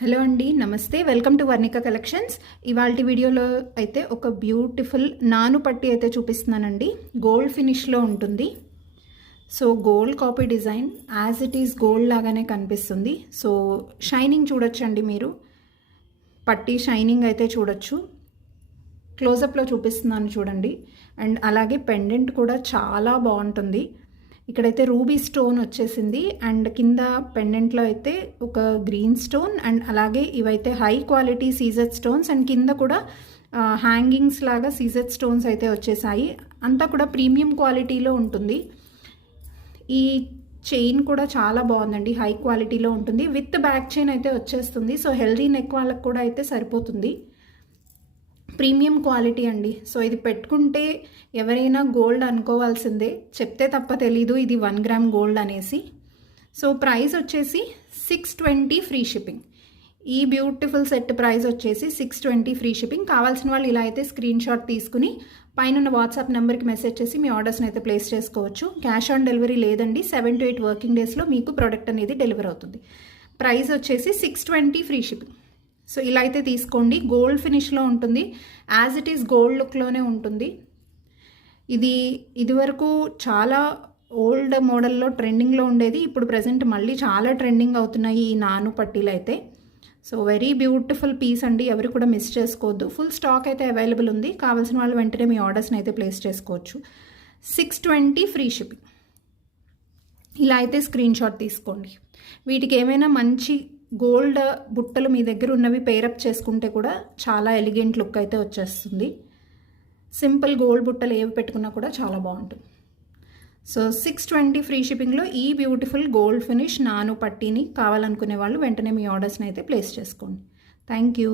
Hello అండి నమస్తే. Welcome to Varnika collections. ఇవాళ వీడియోలో అయితే ఒక బ్యూటిఫుల్ నాను పట్టి అయితే చూపిస్తున్నానండి. గోల్డ్ ఫినిష్లో ఉంటుంది. So gold copy design as it is gold లాగానే కనిపిస్తుంది. సో షైనింగ్ చూడొచ్చండి మీరు. పట్టి షైనింగ్ అయితే చూడొచ్చు. క్లోజప్లో చూపిస్తున్నాను చూడండి. అండ్ అలాగే పెండెంట్ కూడా చాలా బాగుంటుంది. ఇక్కడైతే రూబీ స్టోన్ వచ్చేసింది అండ్ కింద పెండెంట్లో అయితే ఒక గ్రీన్ స్టోన్ అండ్ అలాగే ఇవైతే హై క్వాలిటీ సీజర్ స్టోన్స్ అండ్ కింద కూడా హ్యాంగింగ్స్ లాగా సీజర్ స్టోన్స్ అయితే వచ్చేసాయి. అంతా కూడా ప్రీమియం క్వాలిటీలో ఉంటుంది. ఈ చైన్ కూడా చాలా బాగుందండి. హై క్వాలిటీలో ఉంటుంది. విత్ బ్యాక్ చైన్ అయితే వచ్చేస్తుంది. సో హెల్దీ నెక్ వాళ్ళకి కూడా అయితే సరిపోతుంది. ప్రీమియం క్వాలిటీ అండి. సో ఇది పెట్టుకుంటే ఎవరైనా గోల్డ్ అనుకోవాల్సిందే. చెప్తే తప్ప తెలీదు. ఇది వన్ గ్రామ్ గోల్డ్ అనేసి. సో ప్రైస్ వచ్చేసి సిక్స్ ట్వంటీ ఫ్రీ షిప్పింగ్ ఈ బ్యూటిఫుల్ సెట్ ప్రైస్ వచ్చేసి సిక్స్ ట్వంటీ ఫ్రీ షిప్పింగ్ కావాల్సిన వాళ్ళు ఇలా అయితే స్క్రీన్ షాట్ తీసుకుని పైన వాట్సాప్ నెంబర్కి మెసేజ్ చేసి మీ ఆర్డర్స్ని అయితే ప్లేస్ చేసుకోవచ్చు. క్యాష్ ఆన్ డెలివరీ లేదండి. సెవెన్ టు ఎయిట్ వర్కింగ్ డేస్లో మీకు ప్రోడక్ట్ అనేది డెలివర్ అవుతుంది. ప్రైస్ వచ్చేసి six twenty free shipping so ఇలా అయితే తీసుకోండి. గోల్డ్ ఫినిష్లో ఉంటుంది. యాజ్ ఇట్ ఈస్ గోల్డ్ లుక్లోనే ఉంటుంది. ఇది ఇదివరకు చాలా ఓల్డ్ మోడల్లో ట్రెండింగ్లో ఉండేది. ఇప్పుడు ప్రజెంట్ మళ్ళీ చాలా ట్రెండింగ్ అవుతున్నాయి ఈ నాను పట్టీలు అయితే. సో వెరీ బ్యూటిఫుల్ పీస్ అండి. ఎవరు కూడా మిస్ చేసుకోవద్దు. ఫుల్ స్టాక్ అయితే అవైలబుల్ ఉంది. కావాల్సిన వాళ్ళు వెంటనే మీ ఆర్డర్స్ని అయితే ప్లేస్ చేసుకోవచ్చు. సిక్స్ ట్వంటీ ఫ్రీ షిప్పింగ్ ఇలా అయితే స్క్రీన్ షాట్ తీసుకోండి. వీటికి ఏమైనా మంచి గోల్డ్ బుట్టలు మీ దగ్గర ఉన్నవి పేరప్ చేసుకుంటే కూడా చాలా ఎలిగెంట్ లుక్ అయితే వచ్చేస్తుంది. సింపుల్ గోల్డ్ బుట్టలు ఏవి పెట్టుకున్నా కూడా చాలా బాగుంటుంది. సో సిక్స్ ట్వంటీ ఫ్రీ షిప్పింగ్లో ఈ బ్యూటిఫుల్ గోల్డ్ ఫినిష్ నాను పట్టీని కావాలనుకునే వాళ్ళు వెంటనే మీ ఆర్డర్స్ని అయితే ప్లేస్ చేసుకోండి. Thank you